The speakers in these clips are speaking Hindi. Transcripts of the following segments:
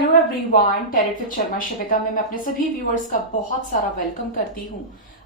Hello everyone, tarot with Sharma Shivika में मैं अपने सभी व्यूअर्स का बहुत सारा वेलकम करती हूँ।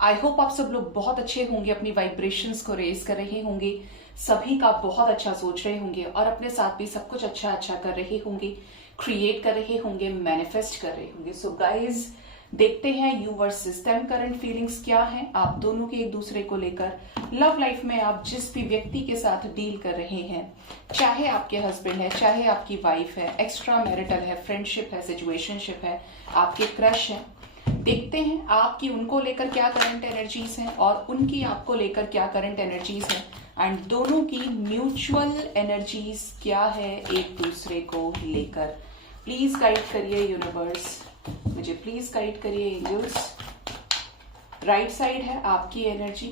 आई होप आप सब लोग बहुत अच्छे होंगे, अपनी वाइब्रेशंस को रेज कर रहे होंगे, सभी का बहुत अच्छा सोच रहे होंगे और अपने साथ भी सब कुछ अच्छा अच्छा कर रहे होंगे, क्रिएट कर रहे होंगे, मैनिफेस्ट कर रहे होंगे। सो गाइज, देखते हैं you versus them current feelings क्या हैं आप दोनों के एक दूसरे को लेकर। लव लाइफ में आप जिस भी व्यक्ति के साथ डील कर रहे हैं, चाहे आपके हस्बैंड है, चाहे आपकी वाइफ है, एक्स्ट्रा मैरिटल है, फ्रेंडशिप है, सिचुएशनशिप है, आपके क्रश है, देखते हैं आपकी उनको लेकर क्या करंट एनर्जीज हैं और उनकी आपको लेकर क्या करंट एनर्जीज हैं, एंड दोनों की म्यूचुअल एनर्जीज क्या है एक दूसरे को लेकर। प्लीज गाइड करिए यूनिवर्स, मुझे प्लीज गाइड करिए एंजल्स। राइट साइड है आपकी energy,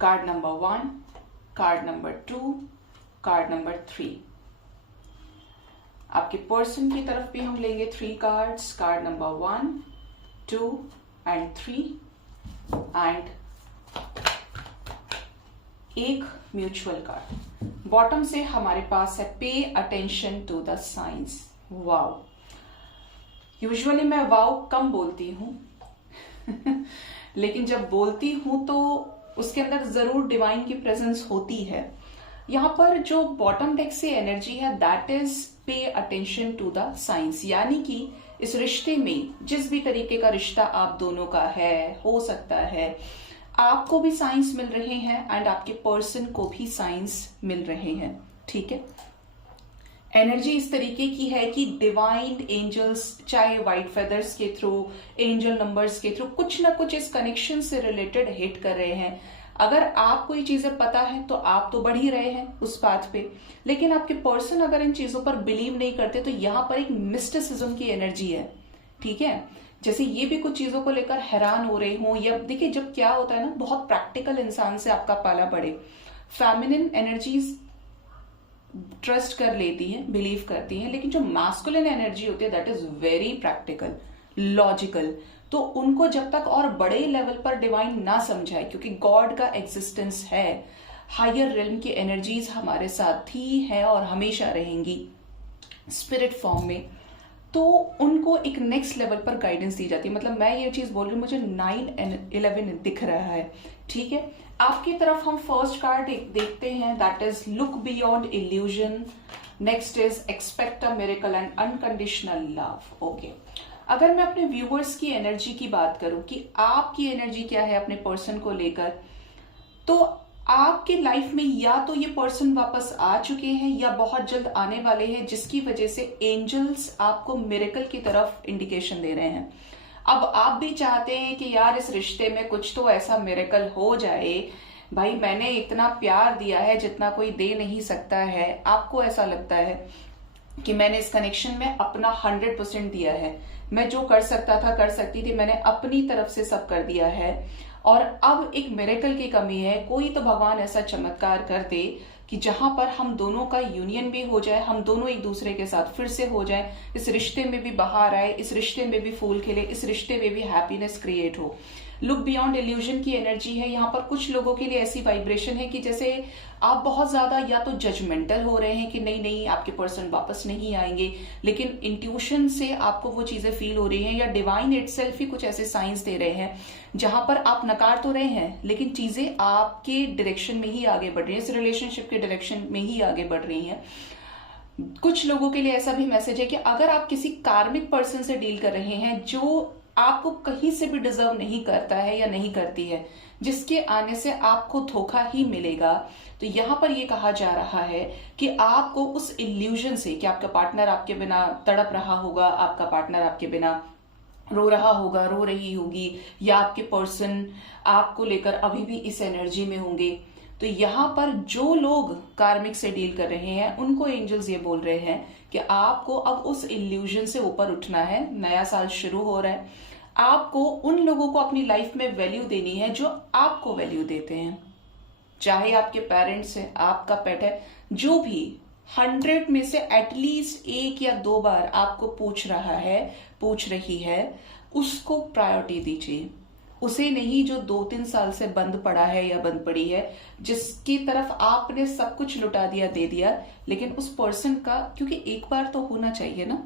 card number 1, card number 2, card number 3। आपके पर्सन की तरफ भी हम लेंगे 3 cards, card number 1, 2 and 3, and एक म्यूचुअल कार्ड। बॉटम से हमारे पास है pay attention to the science. Wow, usually मैं वाओ कम बोलती हूं लेकिन जब बोलती हूं तो उसके अंदर जरूर डिवाइन की प्रेजेंस होती है। यहां पर जो बॉटम डेक से एनर्जी है that is pay attention to the science, यानी कि इस रिश्ते में जिस भी तरीके का रिश्ता आप दोनों का है, हो सकता है आपको भी साइंस मिल रहे हैं एंड आपके पर्सन को भी साइंस मिल रहे हैं। ठीक है, एनर्जी इस तरीके की है कि डिवाइन एंजल्स, चाहे व्हाइट फेदर्स के थ्रू, एंजल नंबर्स के थ्रू, कुछ ना कुछ इस कनेक्शन से रिलेटेड हिट कर रहे हैं। अगर आपको ये चीजें पता है तो आप तो बढ़ ही रहे हैं उस पाथ पे, लेकिन आपके पर्सन अगर इन चीजों पर बिलीव नहीं करते तो यहाँ पर एक मिस्टिसिज्म की एनर्जी है। ठीक है, जैसे ये भी कुछ चीजों को लेकर हैरान हो रहे हो, या देखिए जब क्या होता है ना, बहुत प्रैक्टिकल इंसान से आपका पाला पड़े, फेमिनिन एनर्जीज ट्रस्ट कर लेती हैं, बिलीव करती हैं, लेकिन जो मैस्कुलिन एनर्जी होती है that is very practical, logical. तो उनको जब तक और बड़े लेवल पर डिवाइन ना समझाए, क्योंकि गॉड का एग्जिस्टेंस है, हायर रिल्म की एनर्जीज हमारे साथ थी है और हमेशा रहेंगी स्पिरिट फॉर्म में, तो उनको एक नेक्स्ट लेवल पर गाइडेंस दी जाती है। मतलब मैं ये चीज बोल रही हूँ, मुझे 9-11 दिख रहा है। ठीक है, आपकी तरफ हम फर्स्ट कार्ड देखते हैं, that is look beyond illusion. Next is expect a miracle and unconditional love. Okay, अगर मैं अपने व्यूअर्स की एनर्जी की बात करूं कि आपकी एनर्जी क्या है अपने पर्सन को लेकर, तो आपके लाइफ में या तो ये पर्सन वापस आ चुके हैं या बहुत जल्द आने वाले हैं, जिसकी वजह से एंजल्स आपको मिरेकल की तरफ इंडिकेशन दे रहे हैं। अब आप भी चाहते हैं कि यार इस रिश्ते में कुछ तो ऐसा मिरेकल हो जाए, भाई मैंने इतना प्यार दिया है जितना कोई दे नहीं सकता है। आपको ऐसा लगता है कि मैंने इस कनेक्शन में अपना 100% दिया है, मैं जो कर सकता था, कर सकती थी, मैंने अपनी तरफ से सब कर दिया है और अब एक मिरेकल की कमी है। कोई तो भगवान ऐसा चमत्कार कर दे कि जहां पर हम दोनों का यूनियन भी हो जाए, हम दोनों एक दूसरे के साथ फिर से हो जाए, इस रिश्ते में भी बहार आए, इस रिश्ते में भी फूल खिले, इस रिश्ते में भी हैप्पीनेस क्रिएट हो। लुक बियॉन्ड इल्यूजन की एनर्जी है। यहाँ पर कुछ लोगों के लिए ऐसी वाइब्रेशन है कि जैसे आप बहुत ज्यादा या तो जजमेंटल हो रहे हैं कि नहीं नहीं आपके पर्सन वापस नहीं आएंगे, लेकिन इंट्यूशन से आपको वो चीजें फील हो रही हैं, या डिवाइन इटसेल्फ ही कुछ ऐसे साइंस दे रहे हैं जहां पर आप नकार तो रहे हैं लेकिन चीजें आपके डायरेक्शन में ही आगे बढ़ रही है, इस रिलेशनशिप के डायरेक्शन में ही आगे बढ़ रही हैं। कुछ लोगों के लिए ऐसा भी मैसेज है कि अगर आप किसी कार्मिक पर्सन से डील कर रहे हैं जो आपको कहीं से भी डिजर्व नहीं करता है या नहीं करती है, जिसके आने से आपको धोखा ही मिलेगा, तो यहां पर यह कहा जा रहा है कि आपको उस इल्यूजन से कि आपका पार्टनर आपके बिना तड़प रहा होगा, आपका पार्टनर आपके बिना रो रहा होगा, रो रही होगी, या आपके पर्सन आपको लेकर अभी भी इस एनर्जी में होंगे, तो यहाँ पर जो लोग कार्मिक से डील कर रहे हैं उनको एंजल्स ये बोल रहे हैं कि आपको अब उस इल्यूजन से ऊपर उठना है। नया साल शुरू हो रहा है, आपको उन लोगों को अपनी लाइफ में वैल्यू देनी है जो आपको वैल्यू देते हैं, चाहे आपके पेरेंट्स है, आपका पेट है, जो भी 100 में से एटलीस्ट 1 या 2 बार आपको पूछ रहा है, पूछ रही है, उसको प्रायोरिटी दीजिए। उसे नहीं जो 2-3 साल से बंद पड़ा है या बंद पड़ी है, जिसकी तरफ आपने सब कुछ लुटा दिया, दे दिया, लेकिन उस पर्सन का, क्योंकि एक बार तो होना चाहिए ना।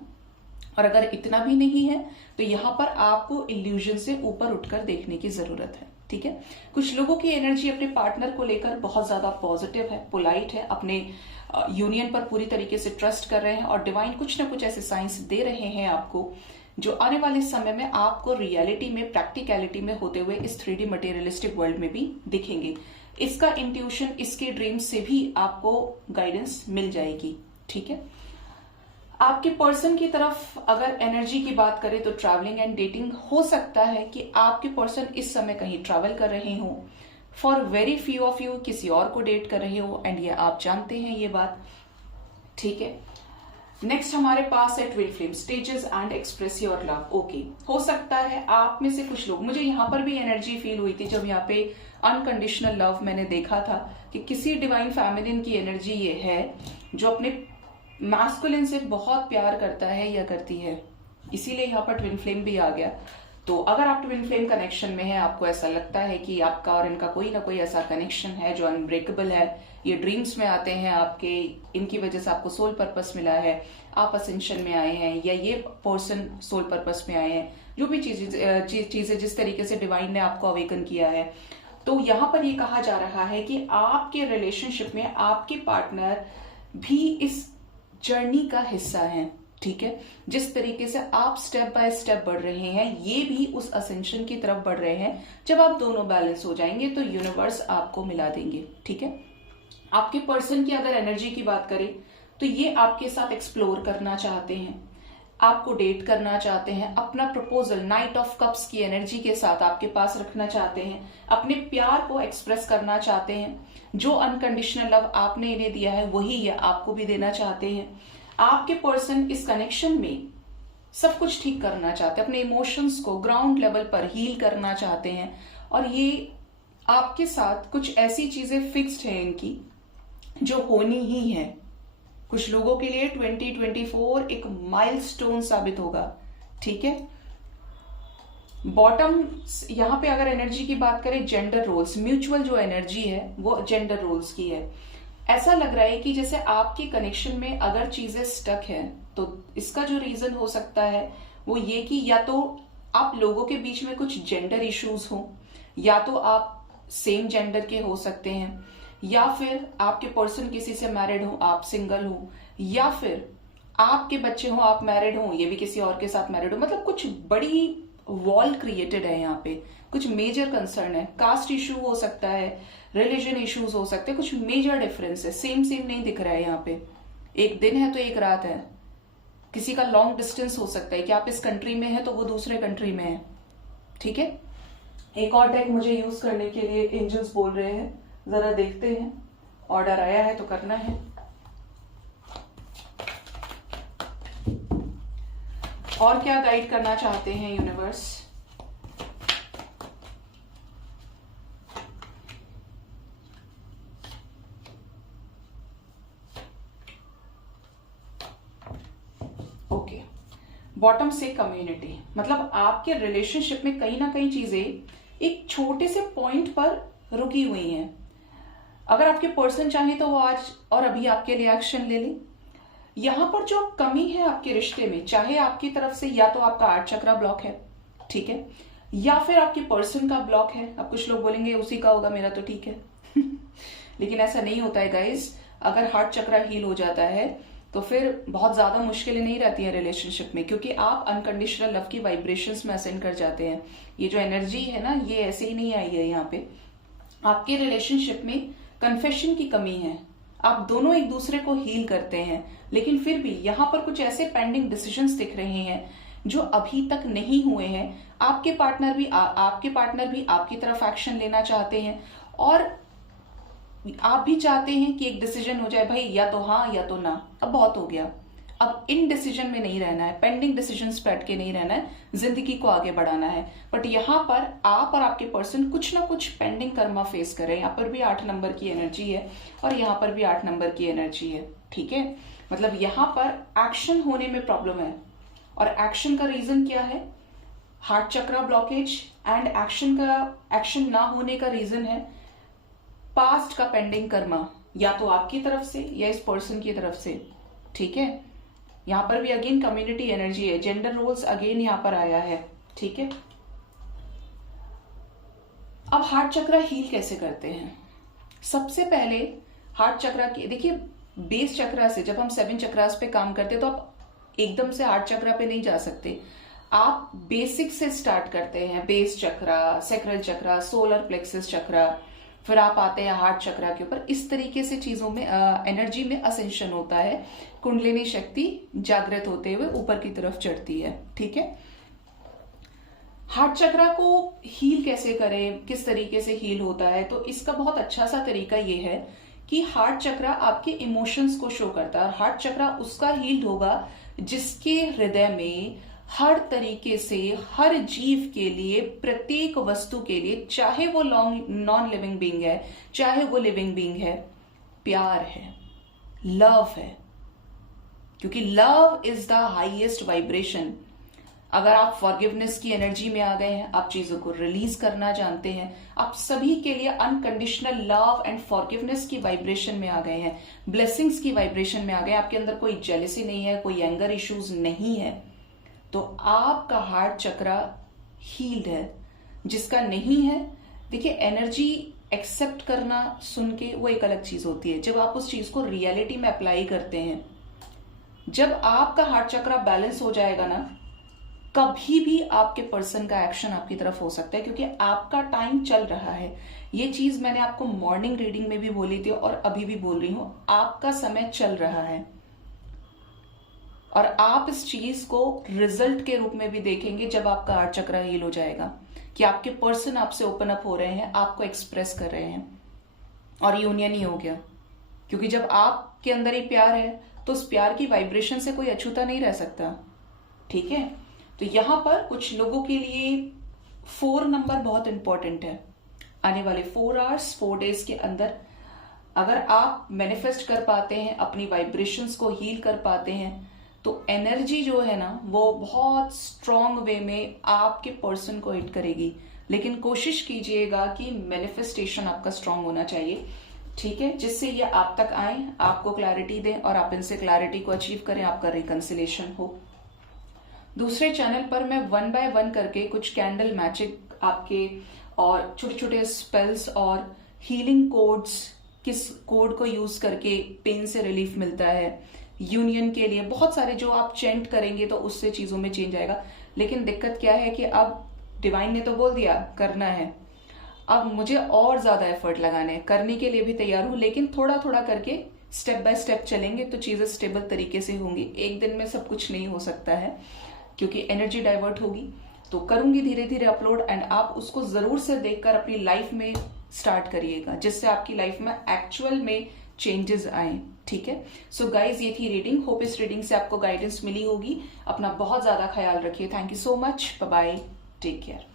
और अगर इतना भी नहीं है तो यहां पर आपको इल्यूजन से ऊपर उठकर देखने की जरूरत है। ठीक है, कुछ लोगों की एनर्जी अपने पार्टनर को लेकर बहुत ज्यादा पॉजिटिव है, पोलाइट है, अपने यूनियन पर पूरी तरीके से ट्रस्ट कर रहे हैं, और डिवाइन कुछ ना कुछ ऐसे साइंस दे रहे हैं आपको जो आने वाले समय में आपको रियलिटी में, प्रैक्टिकलिटी में होते हुए इस 3D मटेरियलिस्टिक वर्ल्ड में भी दिखेंगे। इसका इंट्यूशन, इसके ड्रीम्स से भी आपको गाइडेंस मिल जाएगी। ठीक है, आपके पर्सन की तरफ अगर एनर्जी की बात करें तो ट्रैवलिंग एंड डेटिंग हो सकता है कि आपके पर्सन इस समय कहीं ट्रैवल कर रहे हो, for very few of you किसी और को डेट कर रहे हो, एंड ये आप जानते हैं ये बात। ठीक है, नेक्स्ट हमारे पास है twin flame stages and express your love. Okay, हो सकता है आप में से कुछ लोग, मुझे यहां पर भी एनर्जी फील हुई थी जब यहाँ पे अनकंडीशनल लव मैंने देखा था कि किसी डिवाइन फेमिनिन की एनर्जी ये है जो अपने मैस्कुलिन से बहुत प्यार करता है या करती है, इसीलिए यहाँ पर ट्विन फ्लेम भी आ गया। तो अगर आप ट्विन फ्लेम कनेक्शन में है, आपको ऐसा लगता है कि आपका और इनका कोई ना कोई ऐसा कनेक्शन है जो अनब्रेकेबल है, ये ड्रीम्स में आते हैं आपके, इनकी वजह से आपको सोल पर्पस मिला है, आप असेंशन में आए हैं, या ये पर्सन सोल पर्पस में आए हैं, जो भी चीजें जिस तरीके से डिवाइन ने आपको अवेकन किया है, तो यहाँ पर ये कहा जा रहा है कि आपके रिलेशनशिप में आपके पार्टनर भी इस जर्नी का हिस्सा है। ठीक है, जिस तरीके से आप स्टेप बाय स्टेप बढ़ रहे हैं, ये भी उस असेंशन की तरफ बढ़ रहे हैं। जब आप दोनों बैलेंस हो जाएंगे तो यूनिवर्स आपको मिला देंगे। ठीक है, आपके पर्सन की अगर एनर्जी की बात करें तो ये आपके साथ एक्सप्लोर करना चाहते हैं, आपको डेट करना चाहते हैं, अपना प्रपोजल नाइट ऑफ कप्स की एनर्जी के साथ आपके पास रखना चाहते हैं, अपने प्यार को एक्सप्रेस करना चाहते हैं। जो अनकंडीशनल लव आपने इन्हें दिया है वही ये आपको भी देना चाहते हैं। आपके पर्सन इस कनेक्शन में सब कुछ ठीक करना चाहते हैं, अपने इमोशंस को ग्राउंड लेवल पर हील करना चाहते हैं, और ये आपके साथ कुछ ऐसी चीजें फिक्स्ड है इनकी जो होनी ही है। कुछ लोगों के लिए 2024 एक माइलस्टोन साबित होगा। ठीक है, बॉटम यहां पे अगर एनर्जी की बात करें, जेंडर रोल्स, म्यूचुअल जो एनर्जी है वो जेंडर रोल्स की है। ऐसा लग रहा है कि जैसे आपके कनेक्शन में अगर चीजें स्टक है तो इसका जो रीजन हो सकता है वो ये कि या तो आप लोगों के बीच में कुछ जेंडर इश्यूज हो, या तो आप सेम जेंडर के हो सकते हैं, या फिर आपके पर्सन किसी से मैरिड हो, आप सिंगल हो, या फिर आपके बच्चे हो, आप मैरिड हो, ये भी किसी और के साथ मैरिड हो। मतलब कुछ बड़ी वॉल क्रिएटेड है यहाँ पे, कुछ मेजर कंसर्न है, कास्ट इशू हो सकता है, रिलीजन इश्यूज हो सकते हैं, कुछ मेजर डिफरेंस है, सेम नहीं दिख रहा है यहाँ पे। एक दिन है तो एक रात है, किसी का लॉन्ग डिस्टेंस हो सकता है कि आप इस कंट्री में है तो वो दूसरे कंट्री में है। ठीक है, एक और डेक मुझे यूज करने के लिए एंजल्स बोल रहे हैं, जरा देखते हैं, ऑर्डर आया है तो करना है। और क्या गाइड करना चाहते हैं यूनिवर्स? ओके, बॉटम से कम्युनिटी, मतलब आपके रिलेशनशिप में कहीं ना कहीं चीजें एक छोटे से पॉइंट पर रुकी हुई हैं। अगर आपके पर्सन चाहे तो वो आज और अभी आपके लिए एक्शन ले ले। यहां पर जो कमी है आपके रिश्ते में, चाहे आपकी तरफ से या तो आपका 8 चक्रा ब्लॉक है, ठीक है, या फिर आपके पर्सन का ब्लॉक है। अब कुछ लोग बोलेंगे उसी का होगा, मेरा तो ठीक है लेकिन ऐसा नहीं होता है गाइस। अगर हार्ट चक्रा हील हो जाता है तो फिर बहुत ज्यादा मुश्किलें नहीं रहती हैं रिलेशनशिप में, क्योंकि आप अनकंडीशनल लव की वाइब्रेशंस में असेंड कर जाते हैं। ये जो एनर्जी है ना, ये ऐसे ही नहीं आई है। यहाँ पे आपके रिलेशनशिप में कन्फेशन की कमी है, आप दोनों एक दूसरे को हील करते हैं, लेकिन फिर भी यहाँ पर कुछ ऐसे पेंडिंग डिसीजंस दिख रहे हैं जो अभी तक नहीं हुए हैं। आपके पार्टनर भी आपकी तरफ एक्शन लेना चाहते हैं, और आप भी चाहते हैं कि एक डिसीजन हो जाए, भाई या तो हाँ या तो ना। अब बहुत हो गया, अब इन डिसीजन में नहीं रहना है, पेंडिंग डिसीजंस बैठ के नहीं रहना है, जिंदगी को आगे बढ़ाना है। बट यहाँ पर आप और आपके पर्सन कुछ ना कुछ पेंडिंग कर्मा फेस कर रहे हैं। यहाँ पर भी 8 नंबर की एनर्जी है और यहाँ पर भी 8 नंबर की एनर्जी है। ठीक है, मतलब यहाँ पर एक्शन होने में प्रॉब्लम है, और एक्शन का रीजन क्या है? Heart chakra blockage and action ना होने का रीजन है पास्ट का पेंडिंग कर्मा, या तो आपकी तरफ से या इस पर्सन की तरफ से। ठीक है, यहां पर भी अगेन कम्युनिटी एनर्जी है, जेंडर रोल्स अगेन यहां पर आया है। ठीक है, अब हार्ट चक्रा हील कैसे करते हैं? सबसे पहले हार्ट चक्रा की देखिए, बेस चक्रा से जब हम 7 चक्रास पे काम करते हैं तो आप एकदम से हार्ट चक्रा पे नहीं जा सकते। आप बेसिक से स्टार्ट करते हैं, बेस चक्रा, सैक्रल चक्रा, सोलर प्लेक्सस चक्रा, फिर आप आते हैं हार्ट चक्रा के ऊपर। इस तरीके से चीजों में एनर्जी में असेंशन होता है, कुंडलिनी शक्ति जागृत होते हुए ऊपर की तरफ चढ़ती है। ठीक है, हार्ट चक्रा को हील कैसे करें, किस तरीके से हील होता है? तो इसका बहुत अच्छा सा तरीका ये है कि हार्ट चक्रा आपके इमोशंस को शो करता है। हार्ट चक्रा उसका हील्ड होगा जिसके हृदय में हर तरीके से, हर जीव के लिए, प्रत्येक वस्तु के लिए, चाहे वो नॉन लिविंग बीइंग है, चाहे वो लिविंग बीइंग है, प्यार है, लव है। क्योंकि love is the highest vibration. अगर आप फॉरगिवनेस की एनर्जी में आ गए हैं, आप चीजों को रिलीज करना जानते हैं, आप सभी के लिए अनकंडीशनल लव एंड फॉरगिवनेस की वाइब्रेशन में आ गए हैं, ब्लेसिंग्स की वाइब्रेशन में आ गए, आपके अंदर कोई जेलसी नहीं है, कोई एंगर इश्यूज नहीं है, तो आपका हार्ट चक्रा हील्ड है। जिसका नहीं है, देखिए एनर्जी एक्सेप्ट करना, सुन के वो एक अलग चीज होती है, जब आप उस चीज को रियलिटी में अप्लाई करते हैं। जब आपका हार्ट चक्रा बैलेंस हो जाएगा ना, कभी भी आपके पर्सन का एक्शन आपकी तरफ हो सकता है, क्योंकि आपका टाइम चल रहा है। ये चीज मैंने आपको मॉर्निंग रीडिंग में भी बोली थी और अभी भी बोल रही हूं, आपका समय चल रहा है और आप इस चीज को रिजल्ट के रूप में भी देखेंगे जब आपका हार्ट चक्रा हील हो जाएगा, कि आपके पर्सन आपसे ओपन अप हो रहे हैं, आपको एक्सप्रेस कर रहे हैं और यूनियन ही हो गया। क्योंकि जब आपके अंदर ही प्यार है तो उस प्यार की वाइब्रेशन से कोई अछूता नहीं रह सकता। ठीक है, तो यहां पर कुछ लोगों के लिए 4 नंबर बहुत इंपॉर्टेंट है। आने वाले 4 आवर्स 4 डेज के अंदर अगर आप मैनिफेस्ट कर पाते हैं, अपनी वाइब्रेशंस को हील कर पाते हैं, तो एनर्जी जो है ना वो बहुत स्ट्रांग वे में आपके पर्सन को हिट करेगी। लेकिन कोशिश कीजिएगा कि मैनिफेस्टेशन आपका स्ट्रांग होना चाहिए। ठीक है, जिससे ये आप तक आए, आपको क्लैरिटी दें और आप इनसे क्लैरिटी को अचीव करें, आपका रिकंसिलेशन हो। दूसरे चैनल पर मैं 1 बाय 1 करके कुछ कैंडल मैजिक आपके और छोटे छोटे स्पेल्स और हीलिंग कोड्स, किस कोड को यूज करके पेन से रिलीफ मिलता है, यूनियन के लिए बहुत सारे जो आप चेंट करेंगे तो उससे चीजों में चेंज आएगा। लेकिन दिक्कत क्या है कि अब डिवाइन ने तो बोल दिया करना है, अब मुझे और ज्यादा एफर्ट लगाने हैं, करने के लिए भी तैयार हूं, लेकिन थोड़ा थोड़ा करके स्टेप बाय स्टेप चलेंगे तो चीजें स्टेबल तरीके से होंगी। एक दिन में सब कुछ नहीं हो सकता है, क्योंकि एनर्जी डाइवर्ट होगी। तो करूंगी धीरे धीरे अपलोड, एंड आप उसको जरूर से देखकर अपनी लाइफ में स्टार्ट करिएगा, जिससे आपकी लाइफ में एक्चुअल में चेंजेस आए। ठीक है, सो गाइज ये थी रीडिंग। होप इस रीडिंग से आपको गाइडेंस मिली होगी। अपना बहुत ज्यादा ख्याल रखिए। Thank you so much, bye bye, take care.